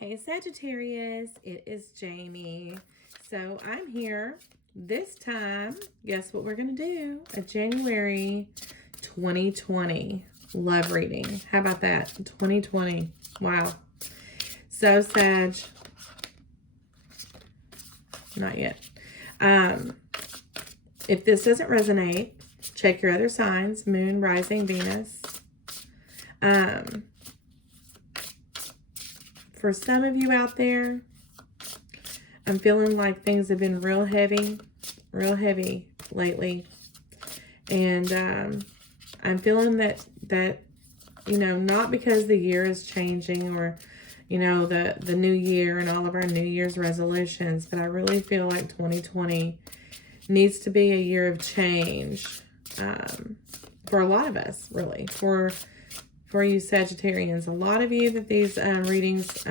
Hey Sagittarius, it is Jamie. So I'm here this time. Guess what we're going to do? A January 2020 love reading. How about that? 2020. Wow. So Sag. Not yet. If this doesn't resonate, check your other signs. Moon, rising, Venus. For some of you out there, I'm feeling like things have been real heavy lately. And I'm feeling that, you know, not because the year is changing or, you know, the new year and all of our New Year's resolutions, but I really feel like 2020 needs to be a year of change for a lot of us, really. For you Sagittarians, a lot of you that these readings,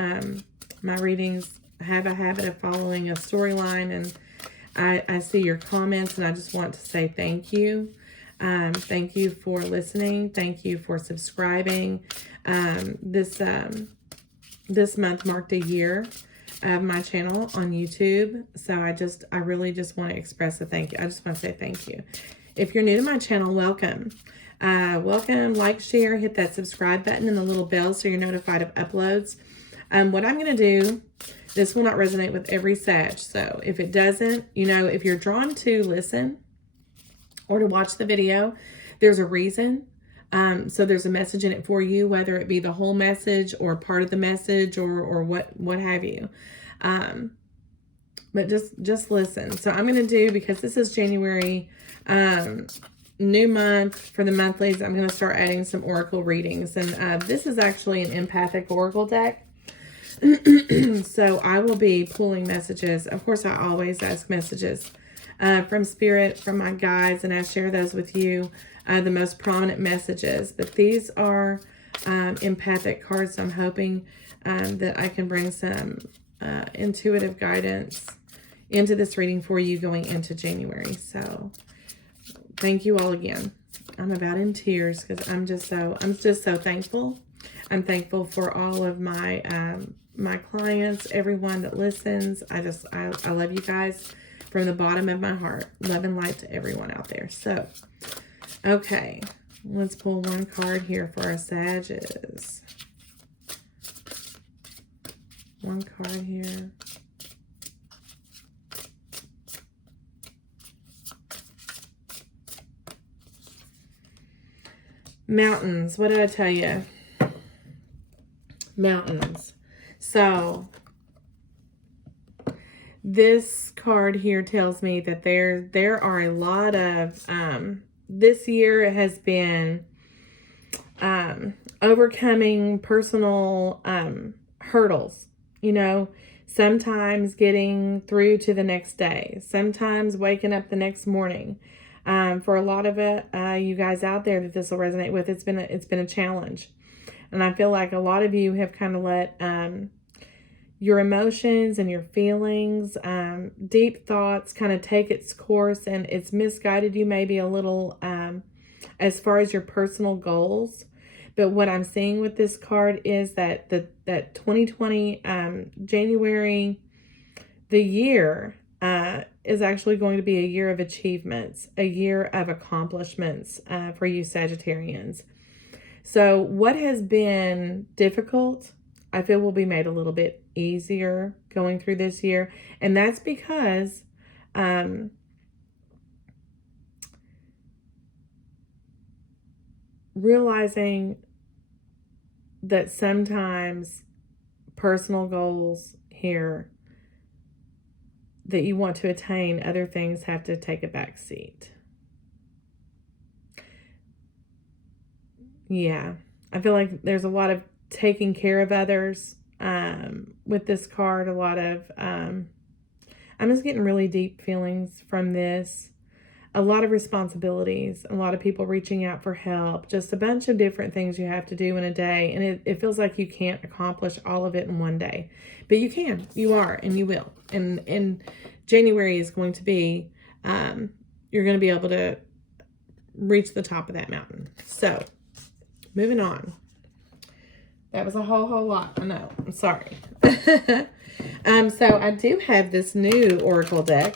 my readings, have a habit of following a storyline, and I see your comments, and I just want to say thank you. Thank you for listening. Thank you for subscribing. This month marked a year of my channel on YouTube, so I really just want to express a thank you. I just want to say thank you. If you're new to my channel, welcome. Welcome, like, share, hit that subscribe button and the little bell so you're notified of uploads. What I'm going to do, this will not resonate with every Sag. So if it doesn't, you know, if you're drawn to listen or to watch the video, there's a reason. So there's a message in it for you, whether it be the whole message or part of the message or what have you. But just listen. So I'm going to do, because this is January, new month for the monthlies, I'm going to start adding some oracle readings. And this is actually an empathic oracle deck. So I will be pulling messages. Of course, I always ask messages from Spirit, from my guides, and I share those with you, the most prominent messages. But these are empathic cards, so I'm hoping that I can bring some intuitive guidance into this reading for you going into January. So thank you all again. I'm about in tears because I'm just so thankful. I'm thankful for all of my my clients, everyone that listens. I love you guys from the bottom of my heart. Love and light to everyone out there. So, okay, let's pull one card here for our Sages. One card here. Mountains. What did I tell you? Mountains. So this card here tells me that there are a lot of this year has been overcoming personal hurdles, you know, sometimes getting through to the next day, sometimes waking up the next morning. For a lot of it, you guys out there that this will resonate with, it's been a challenge. And I feel like a lot of you have kind of let your emotions and your feelings, deep thoughts kind of take its course, and it's misguided you maybe a little as far as your personal goals. But what I'm seeing with this card is that that 2020 January, the year is actually going to be a year of achievements, a year of accomplishments for you Sagittarians. So what has been difficult, I feel, will be made a little bit easier going through this year. And that's because realizing that sometimes personal goals here that you want to attain, other things have to take a back seat. Yeah, I feel like there's a lot of taking care of others with this card. A lot of, I'm just getting really deep feelings from this. A lot of responsibilities, a lot of people reaching out for help, just a bunch of different things you have to do in a day. And it feels like you can't accomplish all of it in one day, but you can, you are, and you will. And January is going to be, you're going to be able to reach the top of that mountain. So moving on. That was a whole lot. I know. I'm sorry. So I do have this new Oracle deck.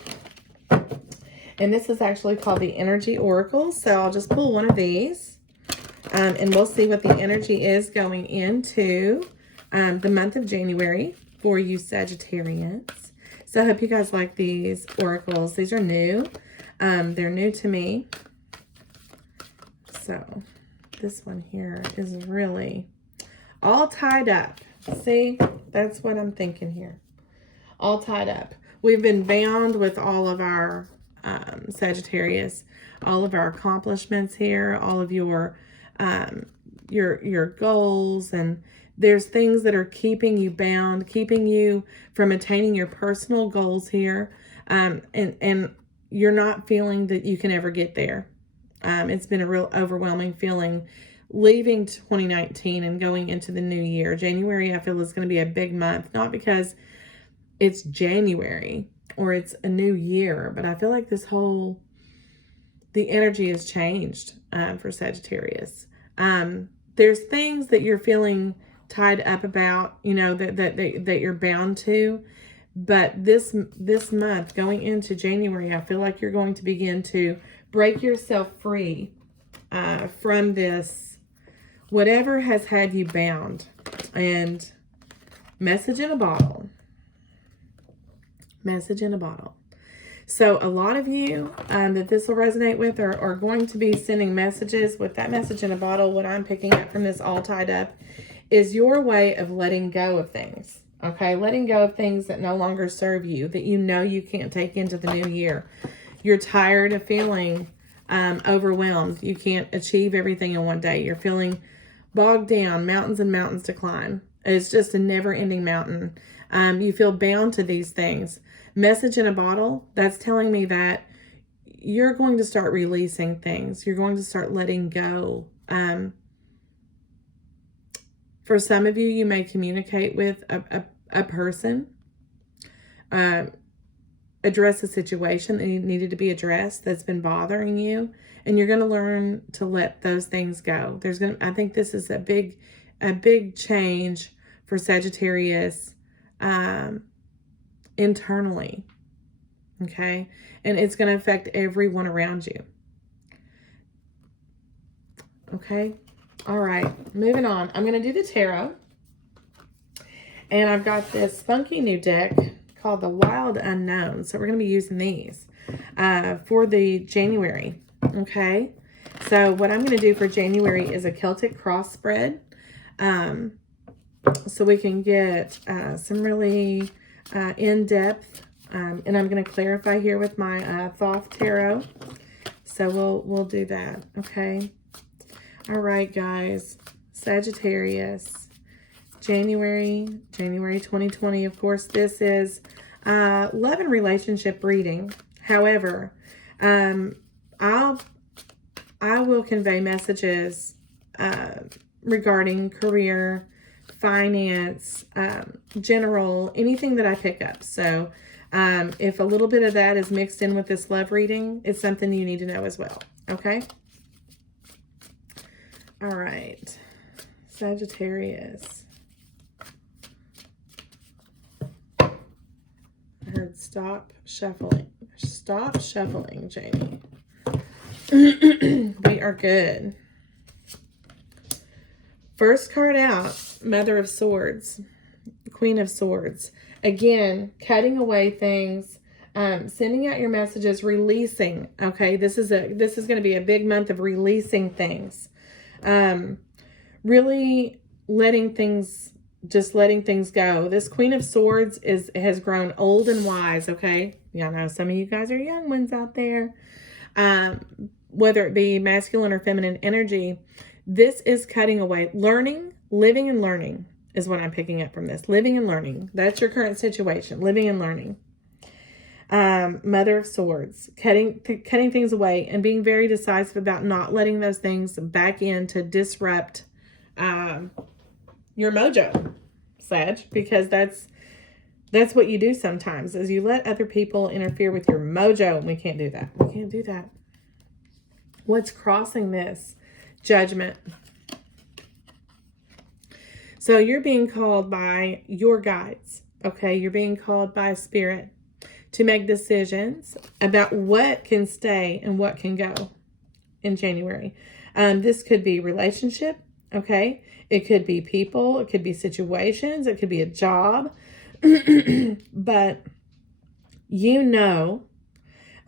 And this is actually called the Energy Oracle. So I'll just pull one of these. And we'll see what the energy is going into the month of January for you Sagittarians. So I hope you guys like these oracles. These are new. They're new to me. So this one here is really all tied up. See, that's what I'm thinking here. All tied up. We've been bound with all of our Sagittarius, all of our accomplishments here, all of your goals, and there's things that are keeping you bound, keeping you from attaining your personal goals here, and you're not feeling that you can ever get there. It's been a real overwhelming feeling leaving 2019 and going into the new year. January, I feel, is going to be a big month, not because it's January or it's a new year, but I feel like the energy has changed for Sagittarius. There's things that you're feeling tied up about, you know, that you're bound to. But this month, going into January, I feel like you're going to begin to break yourself free from this, whatever has had you bound. And message in a bottle. Message in a bottle. So a lot of you that this will resonate with are going to be sending messages with that message in a bottle. What I'm picking up from this all tied up is your way of letting go of things. Okay, letting go of things that no longer serve you, that you know you can't take into the new year. You're tired of feeling overwhelmed. You can't achieve everything in one day. You're feeling bogged down, mountains and mountains to climb. It's just a never-ending mountain. You feel bound to these things. Message in a bottle, that's telling me that you're going to start releasing things. You're going to start letting go. For some of you, you may communicate with a person, address a situation that needed to be addressed that's been bothering you, and you're going to learn to let those things go. I think this is a big change for Sagittarius internally, okay? And it's going to affect everyone around you, okay? All right, moving on. I'm going to do the tarot. And I've got this funky new deck called the Wild Unknown. So we're going to be using these for the January, okay? So what I'm going to do for January is a Celtic cross spread. So we can get some really in-depth, and I'm going to clarify here with my Thoth Tarot. So we'll do that, okay? All right, guys. Sagittarius, January 2020. Of course, this is love and relationship reading. However, I will convey messages regarding career, finance, general, anything that I pick up. So if a little bit of that is mixed in with this love reading, it's something you need to know as well. Okay? All right. Sagittarius. I heard stop shuffling. Stop shuffling, Jamie. We are good. First card out, Mother of Swords, Queen of Swords. Again, cutting away things, sending out your messages, releasing. Okay, this is going to be a big month of releasing things. Really letting things go. This Queen of Swords has grown old and wise. Okay, y'all know some of you guys are young ones out there. Whether it be masculine or feminine energy, this is cutting away. Learning, living and learning is what I'm picking up from this. Living and learning. That's your current situation. Living and learning. Mother of Swords. Cutting things away and being very decisive about not letting those things back in to disrupt your mojo, Sag. Because that's what you do sometimes, is you let other people interfere with your mojo. And we can't do that. We can't do that. What's crossing this? Judgment. So you're being called by your guides, okay? You're being called by Spirit to make decisions about what can stay and what can go in January. This could be relationship, okay? It could be people, it could be situations, it could be a job. But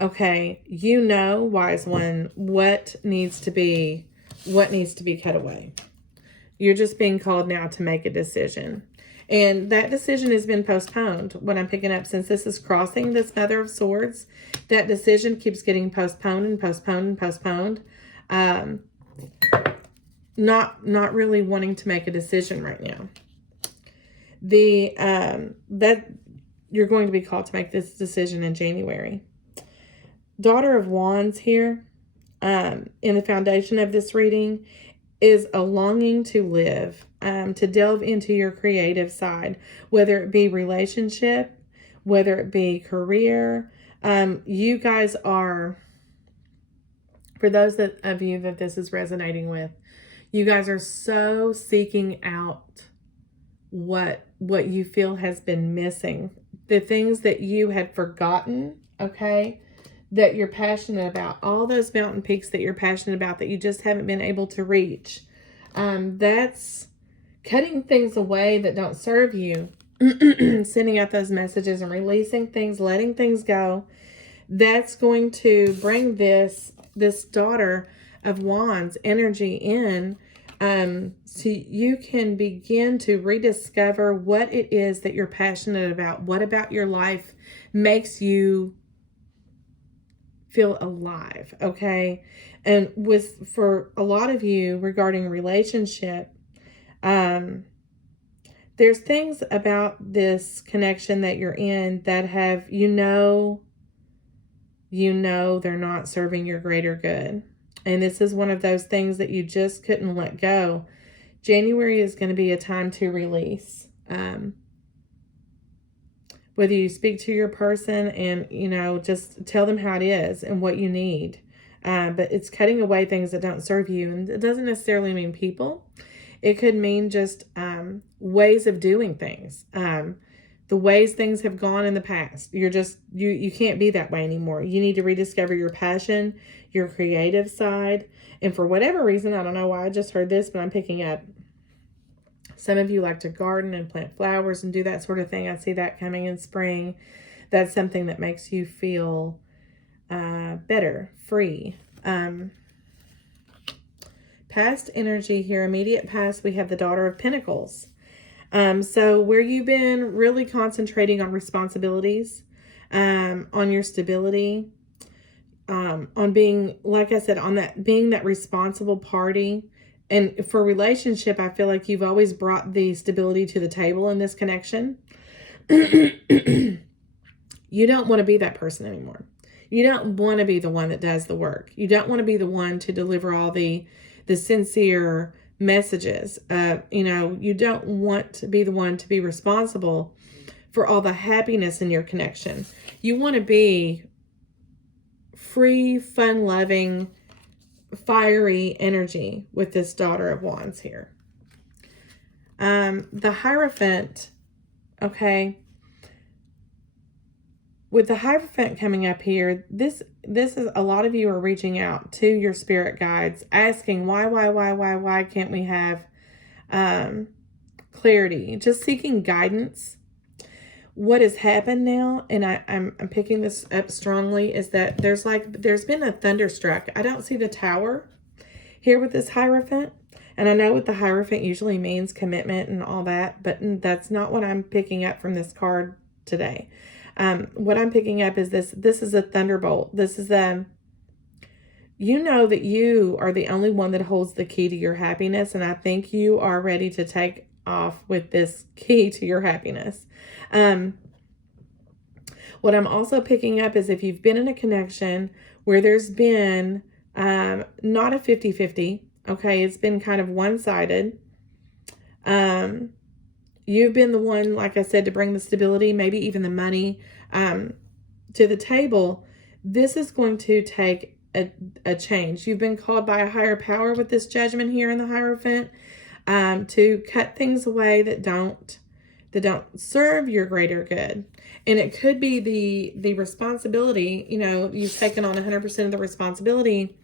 okay, wise one, what needs to be cut away. You're just being called now to make a decision. And that decision has been postponed. What I'm picking up, since this is crossing this Mother of Swords, that decision keeps getting postponed and postponed and postponed. Not really wanting to make a decision right now. That you're going to be called to make this decision in January. Daughter of Wands here, in the foundation of this reading, is a longing to live, to delve into your creative side, whether it be relationship, whether it be career. You guys are, for those of you that this is resonating with, you guys are so seeking out what you feel has been missing, the things that you had forgotten, okay, that you're passionate about, all those mountain peaks that you're passionate about that you just haven't been able to reach. That's cutting things away that don't serve you, sending out those messages and releasing things, letting things go. That's going to bring this Daughter of Wands energy in, so you can begin to rediscover what it is that you're passionate about. What about your life makes you feel alive, okay? And for a lot of you regarding relationship, there's things about this connection that you're in that have, they're not serving your greater good. And this is one of those things that you just couldn't let go. January is going to be a time to release. Whether you speak to your person and, just tell them how it is and what you need. But it's cutting away things that don't serve you. And it doesn't necessarily mean people. It could mean just ways of doing things. The ways things have gone in the past. You can't be that way anymore. You need to rediscover your passion, your creative side. And for whatever reason, I don't know why I just heard this, but I'm picking up. Some of you like to garden and plant flowers and do that sort of thing. I see that coming in spring. That's something that makes you feel better, free. Past energy here, immediate past, we have the Daughter of Pentacles. So where you've been really concentrating on responsibilities, on your stability, on being, like I said, being that responsible party. And for relationship, I feel like you've always brought the stability to the table in this connection. You don't want to be that person anymore. You don't want to be the one that does the work. You don't want to be the one to deliver all the sincere messages. You don't want to be the one to be responsible for all the happiness in your connection. You want to be free, fun-loving, fiery energy with this Daughter of Wands here. The Hierophant, okay. With the Hierophant coming up here, this is, a lot of you are reaching out to your spirit guides, asking why can't we have clarity, just seeking guidance. What has happened now, and I'm picking this up strongly, is that there's been a thunderstruck. I don't see the Tower here with this Hierophant. And I know what the Hierophant usually means, commitment and all that, but that's not what I'm picking up from this card today. What I'm picking up is this is a thunderbolt. This is that you are the only one that holds the key to your happiness. And I think you are ready to take off with this key to your happiness. What I'm also picking up is if you've been in a connection where there's been not a 50-50, okay, it's been kind of one-sided. You've been the one, like I said, to bring the stability, maybe even the money to the table. This is going to take a change. You've been called by a higher power with this Judgment here in the Hierophant. to cut things away that don't serve your greater good. And it could be the responsibility, you know, you've taken on 100% of the responsibility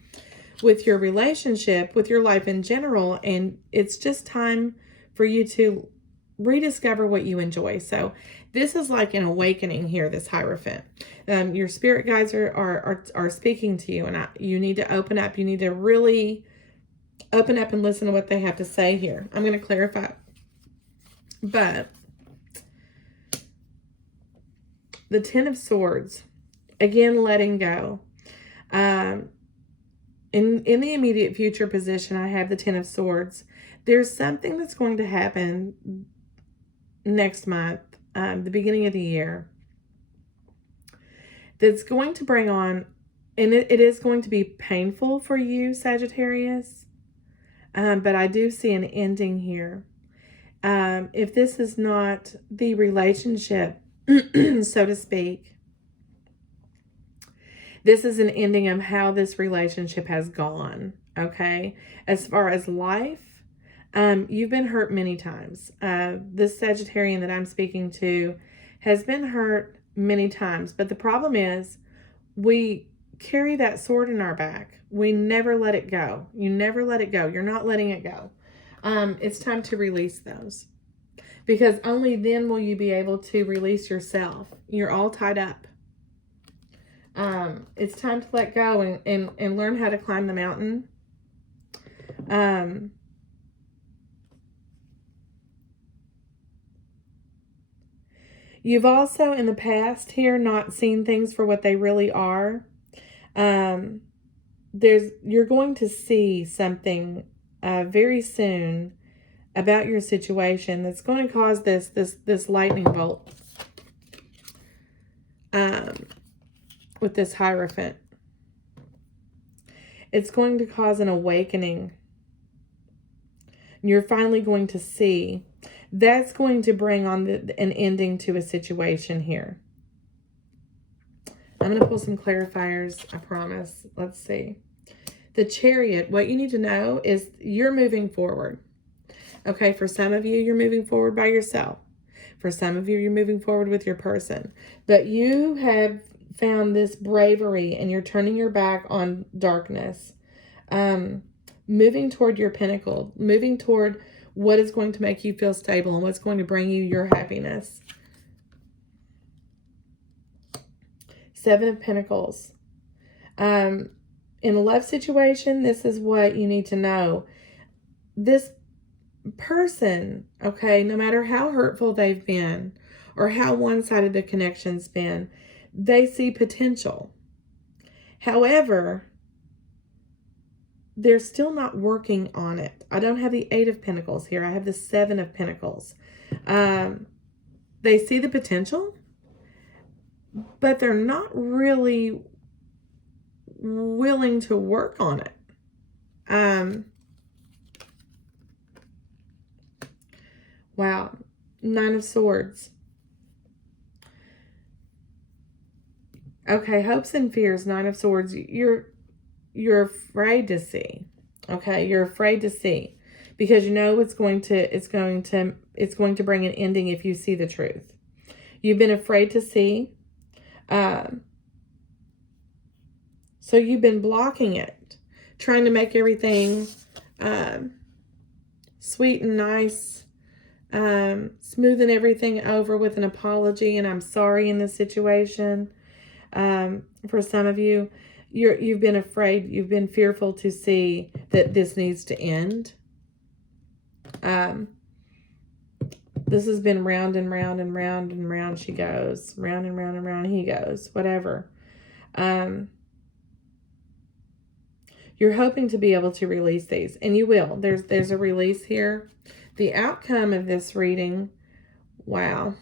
with your relationship, with your life in general, and it's just time for you to rediscover what you enjoy. So this is like an awakening here, this Hierophant. Your spirit guides are speaking to you, and you need to open up. You need to really open up and listen to what they have to say here. I'm going to clarify. But the Ten of Swords, again, letting go. In the immediate future position, I have the Ten of Swords. There's something that's going to happen next month, the beginning of the year, that's going to bring on, and it is going to be painful for you, Sagittarius, but I do see an ending here. If this is not the relationship, so to speak, this is an ending of how this relationship has gone, okay? As far as life, you've been hurt many times. This Sagittarian that I'm speaking to has been hurt many times, but the problem is we carry that sword in our back. We never let it go. You never let it go. You're not letting it go. It's time to release those, because only then will you be able to release yourself. You're all tied up. It's time to let go and learn how to climb the mountain. You've also in the past here not seen things for what they really are. You're going to see something very soon about your situation that's going to cause this lightning bolt with this Hierophant. It's going to cause an awakening. You're finally going to see. That's going to bring on an ending to a situation here. I'm going to pull some clarifiers, I promise. Let's see. The Chariot, what you need to know is you're moving forward. Okay, for some of you, you're moving forward by yourself. For some of you, you're moving forward with your person. But you have found this bravery and you're turning your back on darkness. Moving toward your pinnacle. Moving toward what is going to make you feel stable and what's going to bring you your happiness. Seven of Pentacles. In a love situation, this is what you need to know. This person, okay, no matter how hurtful they've been or how one-sided the connection's been, they see potential. However, they're still not working on it. I don't have the Eight of Pentacles here. I have the Seven of Pentacles. They see the potential, but they're not really willing to work on it. Wow. Nine of Swords. Okay, hopes and fears, Nine of Swords. You're afraid to see. Okay, you're afraid to see because you know it's going to bring an ending if you see the truth. You've been afraid to see. So you've been blocking it, trying to make everything sweet and nice, smoothing everything over with an apology and I'm sorry in this situation. For some of you, you've been afraid, you've been fearful to see that this needs to end. This has been round and round and round and round she goes. Round and round and round he goes. Whatever. You're hoping to be able to release these. And you will. There's a release here. The outcome of this reading. Wow.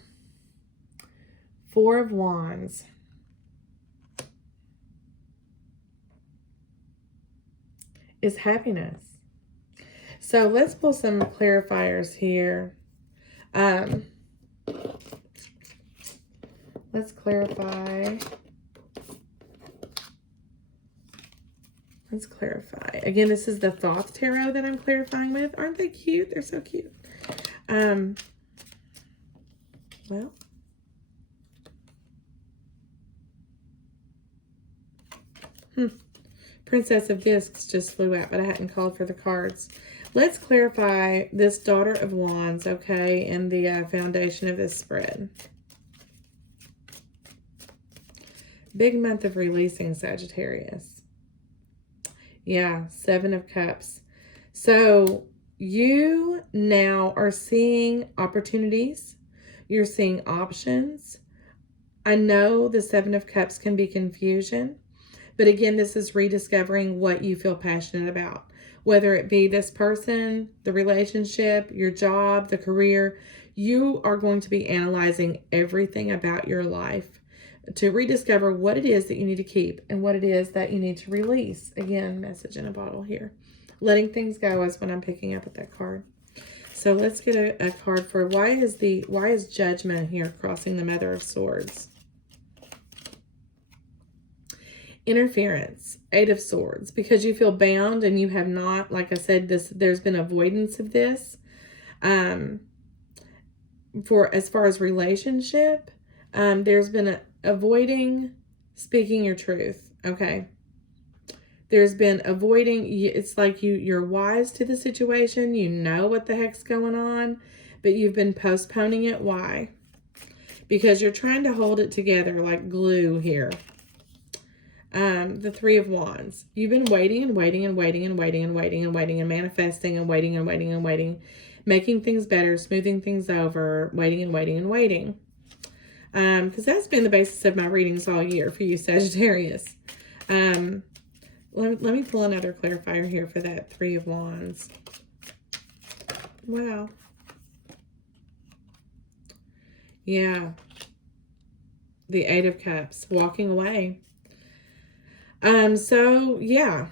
Four of Wands. Is happiness. So let's pull some clarifiers here. Let's clarify Let's clarify. Again, this is the Thoth Tarot that I'm clarifying with. Aren't they cute? They're so cute. Well, Princess of Discs just flew out, but I hadn't called for the cards. Let's clarify this Daughter of Wands, okay, and the foundation of this spread. Big month of releasing, Sagittarius. Yeah, Seven of Cups. So you now are seeing opportunities. You're seeing options. I know the Seven of Cups can be confusion. But again, this is rediscovering what you feel passionate about. Whether it be this person, the relationship, your job, the career, you are going to be analyzing everything about your life to rediscover what it is that you need to keep and what it is that you need to release. Again, message in a bottle here. Letting things go is what I'm picking up with that card. So let's get a card for why is Judgment here crossing the Mother of Swords? Interference, Eight of Swords, because you feel bound and you have not, like I said, there's been avoidance of this. For as far as relationship, there's been avoiding speaking your truth. Okay. There's been avoiding, it's like you're wise to the situation, you know what the heck's going on, but you've been postponing it. Why? Because you're trying to hold it together like glue here. The Three of Wands. You've been waiting and waiting and waiting and waiting and waiting and waiting and manifesting and waiting and waiting and waiting, making things better, smoothing things over, waiting and waiting and waiting. Because that's been the basis of my readings all year for you, Sagittarius. Let me pull another clarifier here for that Three of Wands. Wow. Yeah. The Eight of Cups, walking away. So yeah,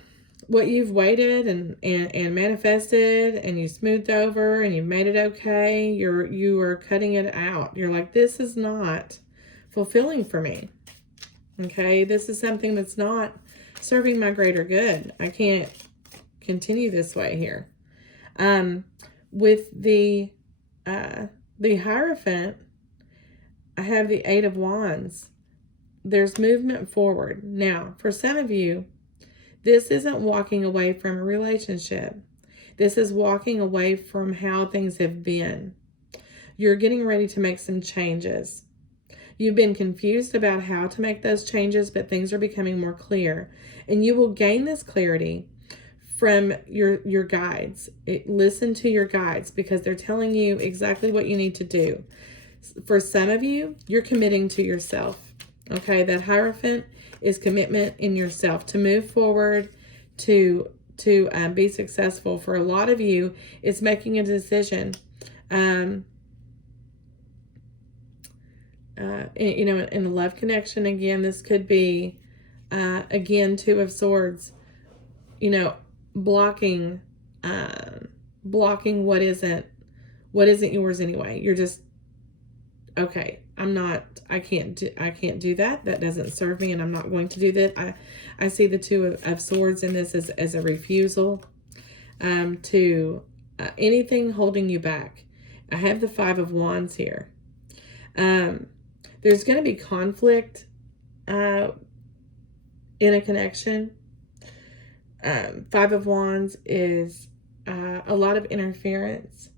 what you've waited and manifested and you smoothed over and you made it okay, you are cutting it out. You're like, this is not fulfilling for me. Okay, this is something that's not serving my greater good. I can't continue this way here. With the Hierophant, I have the Eight of Wands. There's movement forward. Now, for some of you, this isn't walking away from a relationship. This is walking away from how things have been. You're getting ready to make some changes. You've been confused about how to make those changes, but things are becoming more clear. And you will gain this clarity from your guides. Listen to your guides because they're telling you exactly what you need to do. For some of you, you're committing to yourself. Okay, that Hierophant is commitment in yourself to move forward, to be successful. For a lot of you, it's making a decision. In a love connection, again, this could be, again, Two of Swords, blocking what isn't yours anyway. You're just, okay, I can't do that. That doesn't serve me and I'm not going to do that. I see the Two of Swords in this as a refusal to anything holding you back. I have the Five of Wands here. There's going to be conflict in a connection. Five of Wands is a lot of interference.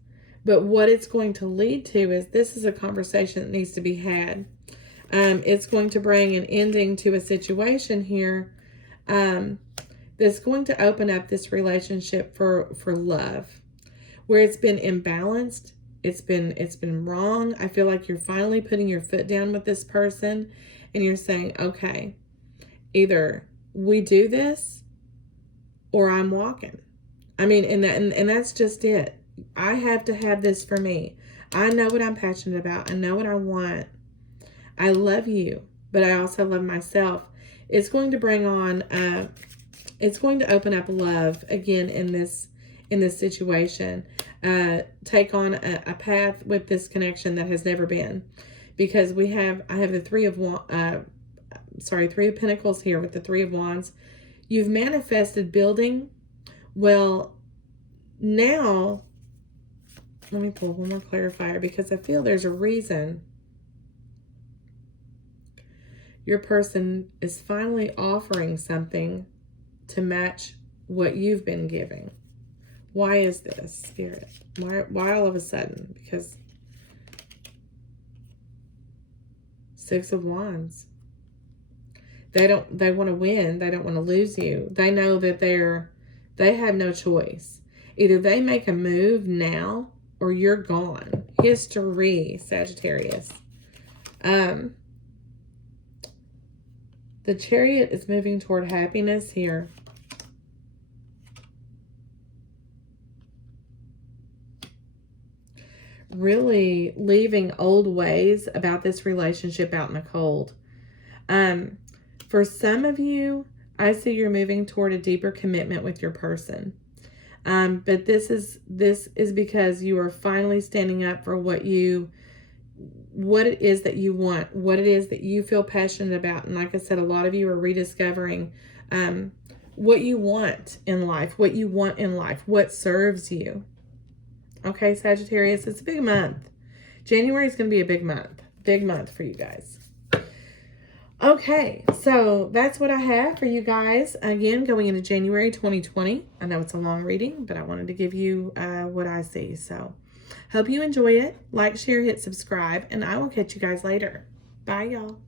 But what it's going to lead to is this is a conversation that needs to be had. It's going to bring an ending to a situation here that's going to open up this relationship for love. Where it's been imbalanced, it's been wrong. I feel like you're finally putting your foot down with this person and you're saying, okay, either we do this or I'm walking. I mean, and that's just it. I have to have this for me. I know what I'm passionate about. I know what I want. I love you, but I also love myself. It's going to bring on, it's going to open up love again in this situation. Take on a path with this connection that has never been, because I have the Three of Pentacles here with the Three of Wands. You've manifested building. Well, now, let me pull one more clarifier because I feel there's a reason your person is finally offering something to match what you've been giving. Why is this, Spirit? Why all of a sudden? Because Six of Wands. They want to win. They don't want to lose you. They know that they have no choice. Either they make a move now or you're gone. History, Sagittarius. The Chariot is moving toward happiness here. Really leaving old ways about this relationship out in the cold. For some of you, I see you're moving toward a deeper commitment with your person. But this is because you are finally standing up for what it is that you want, what it is that you feel passionate about. And like I said, a lot of you are rediscovering what you want in life, what serves you. Okay, Sagittarius, it's a big month. January is going to be a big month for you guys. Okay, so that's what I have for you guys. Again, going into January 2020. I know it's a long reading, but I wanted to give you what I see. So, hope you enjoy it. Like, share, hit subscribe, and I will catch you guys later. Bye, y'all.